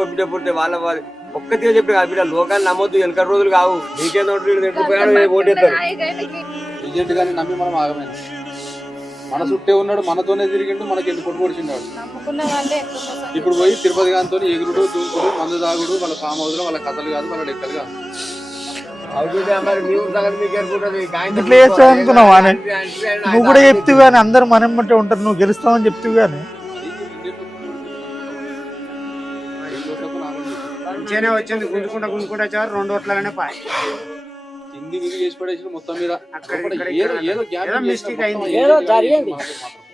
ఇంకో బిడ్డ పుడితే వాళ్ళ ఒక్కతిగా చెప్పి కాదు బిడ్డ లోకాన్ని నమ్మొద్దు వెనక రోజులు కావు నీకేందో ఓటేస్తారు ఏజెంట్ గాని నమ్మి మనం ఆగమైన మన చుట్టే ఉన్నాడు మనతోనే తిరిగిండు మనకి ఎందుకు కొట్టుకొడిచిండాడు ఇప్పుడు పోయి తిరుపతి గానితో ఎగురుడు దూకుడు మందు తాగుడు వాళ్ళ ఫామ్ హౌస్ లో వాళ్ళ కథలు కాదు వాళ్ళ లెక్కలు కాదు ఇట్లా చేస్తావు అనుకున్నావా నువ్వు కూడా చెప్తూ కానీ అందరు మనం బట్టే ఉంటారు నువ్వు గెలుస్తావని చెప్తూ కానీ మంచిగానే వచ్చింది గుంజుకుంటా వచ్చారు 2 ఓట్లనే పాయ్ హిందీ విధి చేసి పడేసి మొత్తం మీద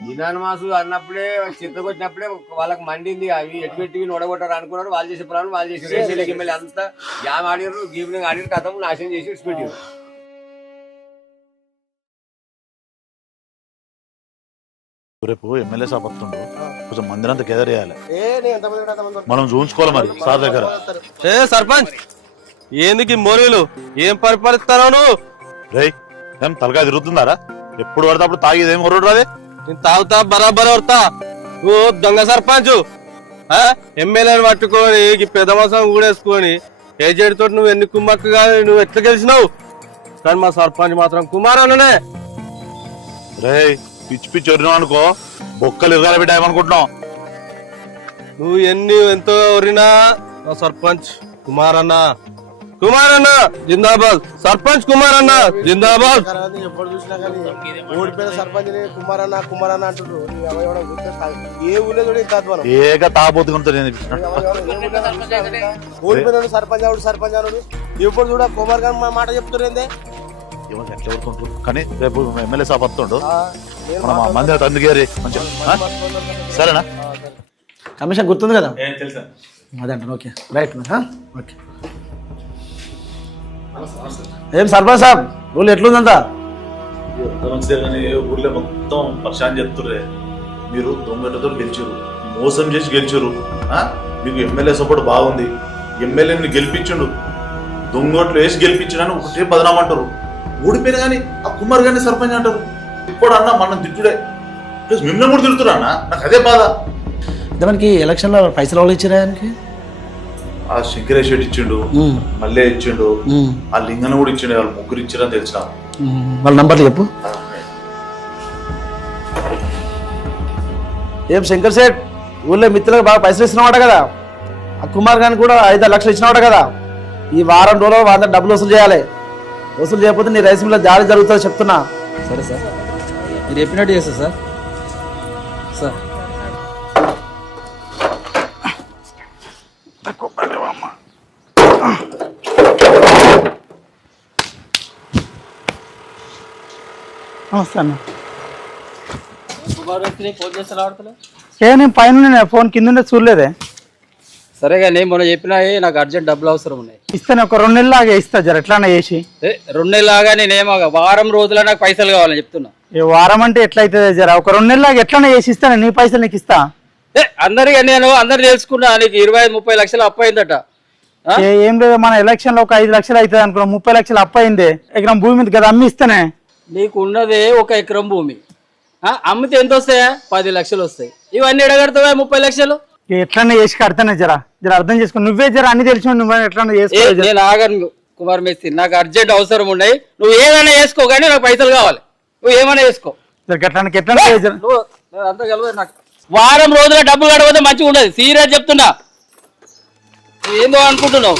నిదాన మాసు అన్నప్పుడే చిత్తకొచ్చినప్పుడే వాళ్ళకి మండింది అవి ఎటు పెట్టి నొడగొట్టారు అనుకున్నారు వాళ్ళు చేసే ప్రాణం వాళ్ళు చేసి రేసీలకి మళ్ళీ అంతా జామ్ ఆడినారు గీమింగ్ ఆడిన కథం నాశనం చేసి విడిచిపెట్టారు రేపు ఎమ్మెల్యే సభ వస్తుండు కొంచెం మందిరం అంతా గెదర్ చేయాలి మనం చూసుకోవాలి మరి సార్ దగ్గర సర్పంచ్ ఏందుకు మోరీలు ఏం పరిపాలిస్తావు నువ్వు రేయ్ ఏం తలగా తిరుగుతున్నారా ఎప్పుడు పడితే అప్పుడు తాగేది ఏం కొరడు రాదే నేను తాగుతా బరాబర్ వడతా నువ్వు దొంగ సర్పంచ్ ఎమ్మెల్యేని పట్టుకొని పెద్ద మాసం కూడేసుకొని ఏజెంట్ తోటి నువ్వు ఎన్ని కుమ్మక్కు కాదు నువ్వు ఎట్లా గెలిచినావు కానీ మా సర్పంచ్ మాత్రం కుమారనే రేయ్ పిచ్చి పిచ్చి వరినావు అనుకో బొక్కలు ఎరగాలి బిడ్డ ఏమనుకుంటున్నావు నువ్వు ఎంతో వరినా మా సర్పంచ్ కుమారన్న జిందాబాద్ సర్పంచ్ కుమారన్న జిందాబాద్ ఎప్పుడు చూసినా కానీ ఓడిపోయిన సర్పంచ్ కుమారన్న అంటున్నారు ఏ ఊళ్ళో కూడా ఏక తాబోతుకుంటా ఓడిపోయిన సర్పంచ్ అనుడు ఎప్పుడు చూడ కుమార్ గారు మాట చెప్తున్నారు ఎట్లా ఊరుకుంటారు కానీ రేపు ఎమ్మెల్యే సభ వస్తుండు మనం మందిరం అందుకే మంచిగా సరేనా కమిషన్ గుర్తుంది కదా అదే అంటాను ఓకే రైట్ ఓకే ఏం సర్పంచ్ సాబ్ ఊళ్ళో ఎట్లుందంతా ఊర్లో మొత్తం పరిశాన్ చెప్తుర్రే మీరు దొంగతో గెలిచారు మోసం చేసి గెలిచారు మీకు ఎమ్మెల్యే సపోర్ట్ బాగుంది ఎమ్మెల్యేని గెలిపించుండు దొంగోట్లు వేసి గెలిపించడని ఒకటే బదనాం అంటారు ఓడిపోయిన కానీ ఆ కుమార్ గారిని సర్పంచ్ అంటారు ఇప్పుడు అన్న మనం తిట్టుడే ప్లస్ మిమ్మల్ని కూడా తిడుతురా అన్న నాకు అదే బాధ మనకి ఎలక్షన్ లో పైసలు వాళ్ళు ఇచ్చారా ఆయనకి ఆ శంకరేష్ రెడ్డి ఇచ్చిండు మల్లె ఇచ్చిండు ఆ లింగన కూడా ఇచ్చిండు వాళ్ళు ముగ్గురు ఇచ్చారని తెలిసిన వాళ్ళ నంబర్లు చెప్పు ఏం శంకర్ సేట్ ఊళ్ళో మిత్రులకు బాగా పైసలు ఇస్తున్నావాట కదా ఆ కుమార్ గారిని కూడా 5 లక్షలు ఇచ్చినవాట కదా ఈ వారం రోజులు వాళ్ళ డబ్బులు వసూలు చేయాలి వసూలు చేయకపోతే నీ రైస్ మిల్లో దాడి జరుగుతుందో చెప్తున్నా సరే సార్ మీరు చెప్పినట్టు చేస్తా సార్ సార్ నమస్తే అన్న ఫోన్ చేస్తా నేను పైన ఫోన్ కింద చూడలేదే సరే కానీ మొన్న చెప్పినా నాకు అర్జెంట్ డబ్బులు అవసరం ఉన్నాయి ఇస్తాను ఒక 2 నెలలు లాగా ఇస్తా జర ఎట్లా చేసి 2 నెలలు లాగా నేనేమో వారం రోజుల నాకు పైసలు కావాలని చెప్తున్నా వారం అంటే ఎట్లయితే జర ఒక 2 నెలలు లాగా ఎట్లా చేసి ఇస్తాను నీ పైసలు నీకు ఇస్తా అందరికీ నేను తెలుసుకున్నా నీకు 25-30 లక్షలు అప్పు అయిందట ఏం లేదు మన ఎలక్షన్ లో ఒక 5 లక్షలు అవుతుంది అనుకున్నా 30 లక్షలు అప్పు అయింది ఎకరం భూమి మీద కదా అమ్మి ఇస్తానే నీకు ఉన్నదే 1 ఎకరం భూమి అమ్మితే ఎంత వస్తాయా 10 లక్షలు వస్తాయి ఇవన్నీ ఎడగడతావా 30 లక్షలు ఎట్లన్నా చేసి కడతానే జర అర్థం చేసుకో నువ్వే జర అన్ని తెలిసి నువ్వు ఎట్లా చేసుకో నేను ఆగను కుమార్ మేస్త్రి నాకు అర్జెంట్ అవసరం ఉన్నాయి నువ్వు ఏదైనా వేసుకో కానీ నాకు పైసలు కావాలి నువ్వు ఏమైనా వేసుకో అంతా కలవదు నాకు వారం రోజుల డబ్బులు కడకపోతే మంచిగా ఉండదు సీరియస్ చెప్తున్నా ఏందో అనుకుంటున్నావు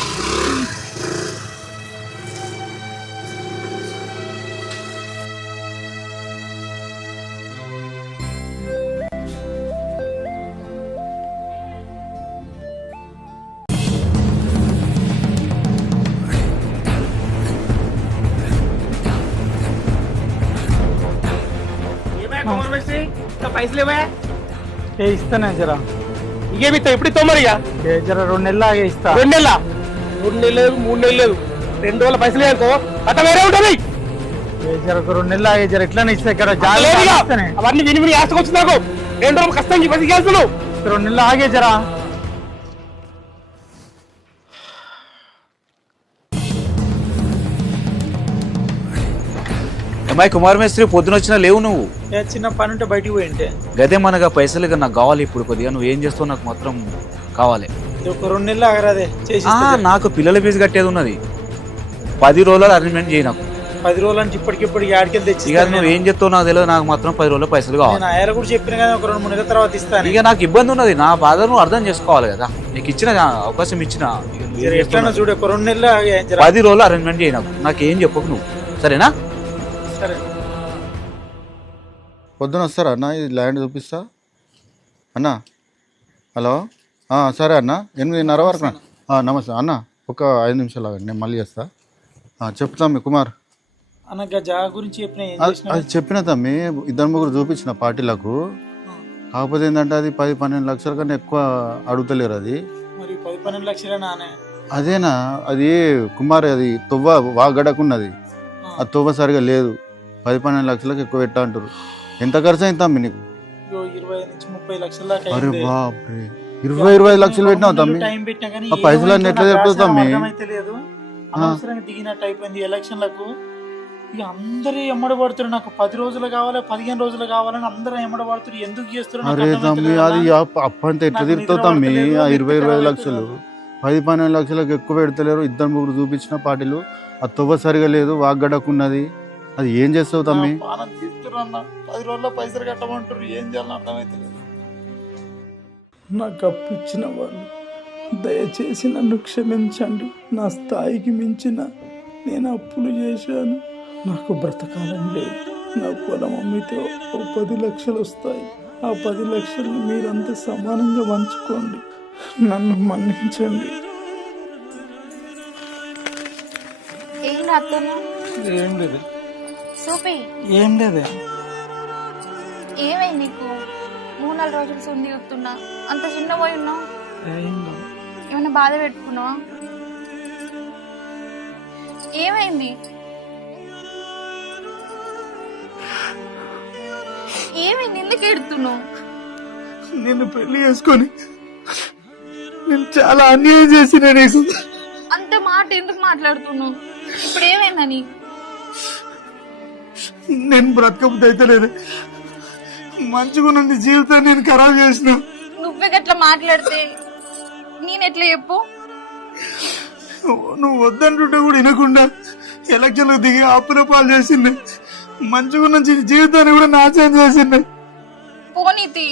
పైసలు ఇస్తానే జర ఇంకేమిస్తా ఇప్పుడు ఇస్తావు మరి జర 2 నెలలు లాగే ఇస్తా 2 నెలల 2 నెలలు లేదు 3 నెలలు లేదు 2 రోజుల పైసలు వేసుకో అట్లా వేరే ఉంటుంది జర ఒక 2 నెలలు లాగే జర ఎట్లా ఇస్తా ఇక్కడ అవన్నీ విని ఆశకొచ్చు నాకు 2 రోజులు కష్టం పైసలు చేస్తున్నావు 2 నెలలు ఆగే జరా అమ్మాయి కుమార్ మేస్త్రి పొద్దున వచ్చినా లేవు నువ్వు చిన్న పని ఉంటే బయటికి పోయింటే గదే మనగా పైసలు నాకు కావాలి ఇప్పుడు కొద్దిగా నువ్వు ఏం చేస్తావు నాకు మాత్రం కావాలి ఒక 2 నెలలు ఆగరాదే చేసి నాకు పిల్లల ఫీజు కట్టేది ఉన్నది. 10 రోజులు అరేంజ్మెంట్ చేయి నాకు. 10 రోజులు అంటే ఇప్పటికిప్పటికి ఆడికెళ్ళి తెచ్చి ఇక నువ్వు ఏం చెప్తావు నాకు తెలియదు. నాకు మాత్రం 10 రోజుల్లో పైసలు కావాలి. నేను ఆయన కూడా చెప్పిన కదా, ఒక 2-3 నెలల తర్వాత ఇస్తాను. ఇక నాకు ఇబ్బంది ఉన్నది. నా బాధ నువ్వు అర్థం చేసుకోవాలి కదా. నీకు ఇచ్చిన అవకాశం ఇచ్చిన ఎట్లా చూడు, ఒక 2 నెలలు 10 రోజులు అరేంజ్మెంట్ చేయి నాకు ఏం చెప్పకు నువ్వు, సరేనా? సరే. పొద్దున వస్తారా అన్న? ఇది ల్యాండ్ చూపిస్తా అన్న. హలో, సరే అన్న, 8:30 వరకు. నమస్తే అన్న, ఒక 5 నిమిషాలు ఆగండి, నేను మళ్ళీ చేస్తా. చెప్తాం మీ కుమార్ అన్న జాగా గురించి చెప్పిన. అది చెప్పిన తమ్మి, 2-3 చూపించిన పార్టీలకు. కాకపోతే ఏంటంటే అది 10-12 లక్షల కన్నా ఎక్కువ అడుగుతలేరు. అది మరి 10-12 లక్షలేనా? అదేనా? అది కుమార్, అది తొవ్వ వాగడకున్నది. ఆ తొవ్వ సరిగా లేదు. 10-12 లక్షలకు ఎక్కువ పెట్టా అంటారు. ఎంత ఖర్చు అయింది తమ్మి నీకు? 20 నుంచి 30 లక్షల దాకా. అరే బాప్రే, 20-25 లక్షలు పెట్టినావు తమ్మి. ఆ పైసలన్నీ ఎట్లా చెప్తావు తమ్మి? అనవసరంగా దిగినట్టు అయిపోయింది ఎలక్షన్లకు. ఇక అందరూ ఎమ్మడబడుతున్నారు. నాకు 10 రోజులు కావాలి, 15 రోజులు కావాలని అందరూ ఎమ్మడబడుతున్నారు. ఎందుకు చేస్తున్నారు? అరే తమ్మి, అది అప్పంతా ఎట్లా తిరుగుతావు తమ్మి? ఆ 20-25 లక్షలు 10-12 లక్షలకు ఎక్కువ పెడతలేరు. 2-3 చూపించిన పార్టీలు. ఆ తొవ్వ సరిగా లేదు, వాగ్గడకున్నది. అది ఏం చేస్తావు తమ్మి? 10 రోజుల్లో పైసలు కట్టమంటారు. ఏం చేయాలని అర్థమైతే లేదు. నాకు అప్పు ఇచ్చిన వాళ్ళు దయచేసి నన్ను క్షమించండి. నా స్థాయికి మించిన నేను అప్పులు చేశాను. నాకు బ్రతకాలని లేదు. నా పొలం అమ్మితే 10 లక్షలు వస్తాయి. ఆ 10 లక్షల్ని మీరంతా సమానంగా పంచుకోండి. నన్ను మన్నించండి. ఏం రాత్తాను? ఏం లేదు. ఏం లేదు. ఏమైంది నీకు? 3-4 రోజులు సుంది చెప్తున్నా, అంత చిన్న పోయి ఉన్నావు. ఏమైనా బాధ పెట్టుకున్నావా? ఏమైంది? ఎందుకు ఎడుతున్నావు? నిన్ను పెళ్లి చేసుకొని నేను చాలా అన్యాయం చేసిన నీకు. అంత మాట ఎందుకు మాట్లాడుతున్నావు? ఇప్పుడు ఏమైందని? నేను బ్రతకబుద్ధి అయితే లేదు. మంచిగా ఉన్న జీవితాన్ని నేను ఖరాబ్ చేసిన. నువ్వే గట్లా మాట్లాడితే నేనెట్లా చెప్పు? నువ్వు వద్దంటుంటే కూడా వినకుండా ఎలక్షన్లకు దిగి అప్పుల పాలు చేసింది. మంచిగా ఉన్న జీవితాన్ని కూడా నాశనం చేసింది. పోనీతి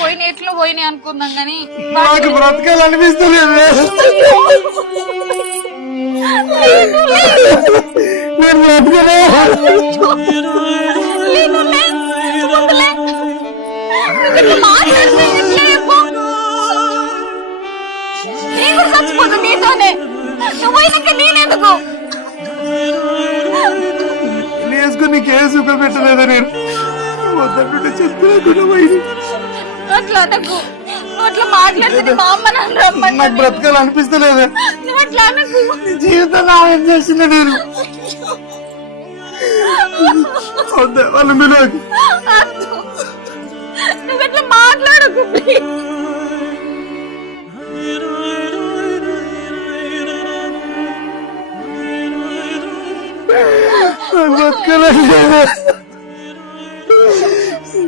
పోయిన ఎట్లు పోయినాయి అనుకుందాం కానీ నాకు బ్రతకాలనిపిస్తలేదు. నేను బ్రతకలే. వేసుకుని నీకే సుఖం పెట్టలేదా? నేను వద్దంటుంటే చెప్పలేకుండా పోయింది. అట్లా అనకు. నువ్వు అట్లా మాట్లాడితే మా అమ్మ నన్ను రమ్మని. నాకు బ్రతకాలనిపిస్తలేదు. నువ్వు అట్లా అనకు. జీవితం ఏం చేసిన నేను వద్దా వాళ్ళు పిలవకు. నువ్వు అట్లా మాట్లాడకు ప్లీజ్.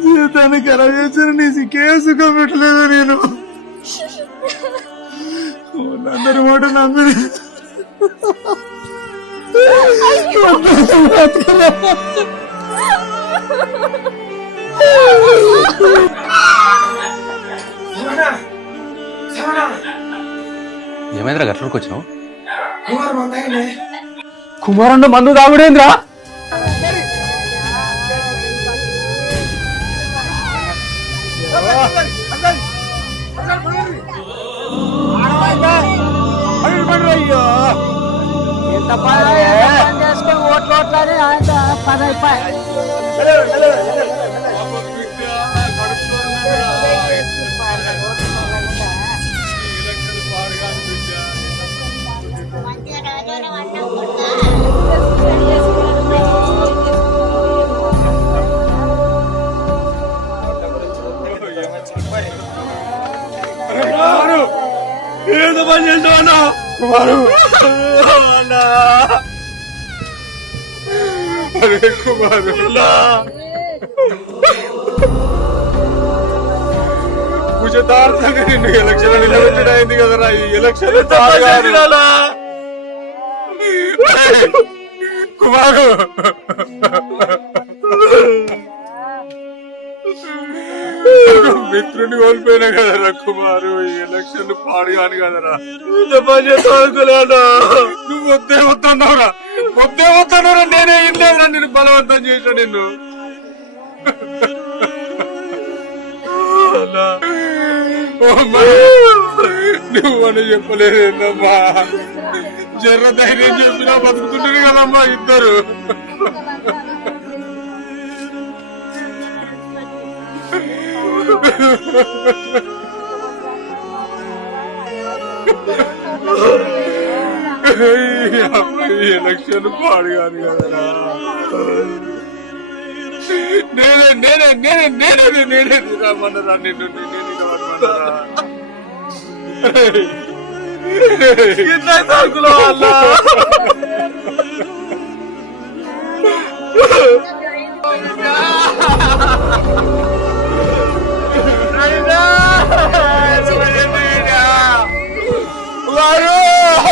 జీవితాన్ని ఖరాబ్ చేసిన నీ సిక్కే సుఖం పెట్టలేదు. నేను అందరి మాట నమ్మి ఏమైందిరా గట్లకి వచ్చినావు? కుమారన్న మందు తాగుడేంద్రా? అయ్యో ఎంత పని చేసుకొని ఓట్లోట్లని పని అయిపోయి. ఏదో పని చేసావన్నా కుమారు? అన్నా అరే కుమారు, పూజ తమాషా నిన్ను ఎలక్షన్ నిలబెట్టడం అయింది కదరా ఈ ఎలక్షన్ కుమారు మిత్రుని కోల్పోయినా కదరా కుమారు ఈ ఎలక్షన్ పాడు కాని కదరా నువ్వు వద్దే వస్తున్నావురా నేనే ఇల్లేదురా నేను బలవంతం చేసా నిన్ను నువ్వు అని చెప్పలేదమ్మా జర్ర ధైర్యం చెప్పినా బతుకుతుంటారు కదమ్మా ఇద్దరు ఎలక్షన్ పాడు కాదు కదరా నేనే రమ్మన్నారా నిన్ను నేనే నిలబడమన్నారా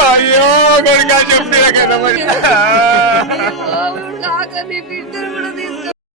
అయ్యో కొడుకా చెప్పినా కదా మరి